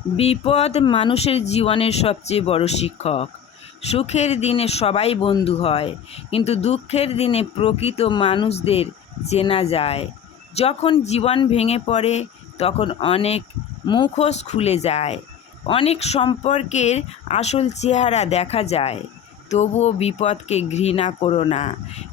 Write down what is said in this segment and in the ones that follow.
বিপদ মানুষের জীবনের সবচেয়ে বড় শিক্ষক। সুখের দিনে সবাই বন্ধু হয়, কিন্তু দুঃখের দিনে প্রকৃত মানুষদের চেনা যায়। যখন জীবন ভেঙে পড়ে তখন অনেক মুখোশ খুলে যায়, অনেক সম্পর্কের আসল চেহারা দেখা যায়। তবুও বিপদকে ঘৃণা করো না,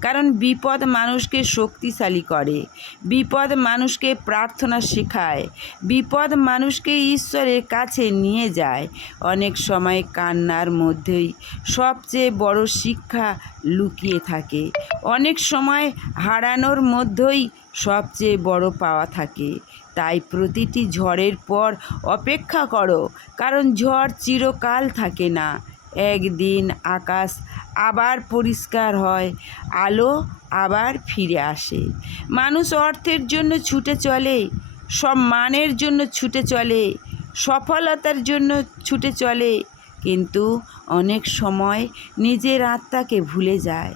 কারণ বিপদ মানুষকে শক্তিশালী করে। বিপদ মানুষকে প্রার্থনা শেখায়। বিপদ মানুষকে ঈশ্বরের কাছে নিয়ে যায়। অনেক সময় কান্নার মধ্যেই সবচেয়ে বড় শিক্ষা লুকিয়ে থাকে। অনেক সময় হারানোর মধ্যেই সবচেয়ে বড় পাওয়া থাকে। তাই প্রতিটি ঝড়ের পর অপেক্ষা করো, কারণ ঝড় চিরকাল থাকে না। একদিন আকাশ আবার পরিষ্কার হয়, আলো আবার ফিরে আসে। মানুষ অর্থের জন্য ছুটে চলে, সম্মানের জন্য ছুটে চলে, সফলতার জন্য ছুটে চলে, কিন্তু অনেক সময় নিজের আত্মাকে ভুলে যায়।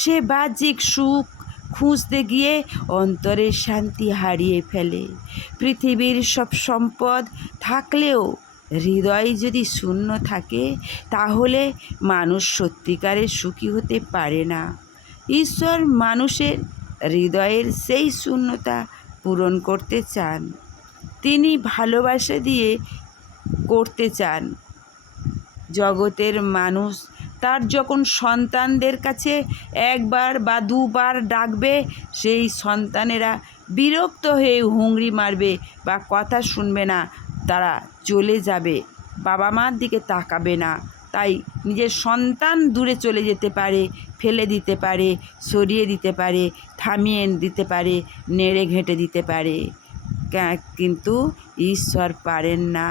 সে বাহ্যিক সুখ খুঁজতে গিয়ে অন্তরের শান্তি হারিয়ে ফেলে। পৃথিবীর সব সম্পদ থাকলেও হৃদয় যদি শূন্য থাকে, তাহলে মানুষ সত্যিকারের সুখী হতে পারে না। ঈশ্বর মানুষের হৃদয়ের সেই শূন্যতা পূরণ করতে চান। তিনি ভালোবাসা দিয়ে করতে চান। জগতের মানুষ তার যখন সন্তানদের কাছে একবার বা দুবার ডাকবে, সেই সন্তানেরা বিরক্ত হয়ে হুংরি মারবে বা কথা শুনবে না, তারা চলে যাবে, বাবা মার দিকে তাকাবে না। তাই নিজের সন্তান দূরে চলে যেতে পারে, ফেলে দিতে পারে, সরিয়ে দিতে পারে, থামিয়ে দিতে পারে, নেড়ে ঘেঁটে দিতে পারে, কিন্তু ঈশ্বর পারেন না।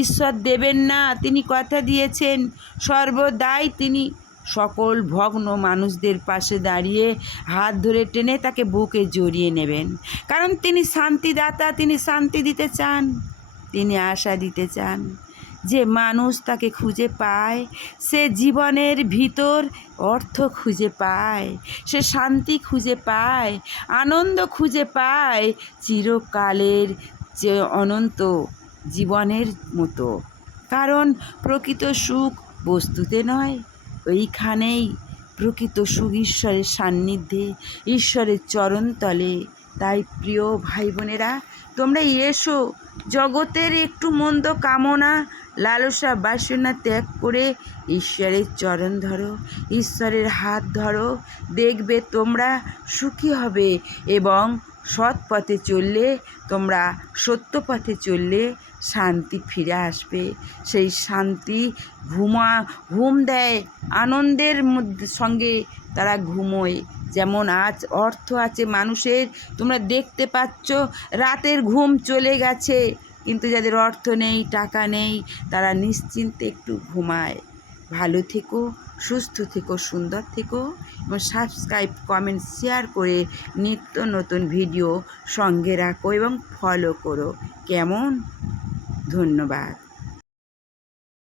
ঈশ্বর দেবেন না। তিনি কথা দিয়েছেন সর্বদাই তিনি সকল ভগ্ন মানুষদের পাশে দাঁড়িয়ে হাত ধরে টেনে তাকে বুকে জড়িয়ে নেবেন, কারণ তিনি শান্তিদাতা। তিনি শান্তি দিতে চান, তিনি আশা দিতে চান। যে মানুষ তাকে খুঁজে পায়, সে জীবনের ভিতর অর্থ খুঁজে পায়, সে শান্তি খুঁজে পায়, আনন্দ খুঁজে পায়, চিরকালের যে অনন্ত জীবনের মতো। কারণ প্রকৃত সুখ বস্তুতে নয়, ওইখানেই প্রকৃত সুখ ঈশ্বরের সান্নিধ্যে, ঈশ্বরের চরণতলে। তাই প্রিয় ভাই বোনেরা, তোমরা এসো, জগতের একটু মন্দ কামনা লালসা বাসনা ত্যাগ করে ঈশ্বরের চরণ ধরো, ঈশ্বরের হাত ধরো, দেখবে তোমরা সুখী হবে। এবং সৎ পথে চললে, তোমরা সত্য পথে চললে শান্তি ফিরে আসবে। সেই শান্তি ঘুম দেয়, আনন্দের সঙ্গে তারা ঘুমোয়। যেমন আজ অর্থ আছে মানুষের, তোমরা দেখতে পাচ্ছ রাতের ঘুম চলে গেছে, কিন্তু যাদের অর্থ নেই, টাকা নেই, তারা নিশ্চিন্তে একটু ঘুমায়। ভালো থেকো, সুস্থ থেকো, সুন্দর থেকো, এবং সাবস্ক্রাইব, কমেন্ট, শেয়ার করে নিত্য নতুন ভিডিও সঙ্গে রাখো এবং ফলো করো। কেমন? ধন্যবাদ।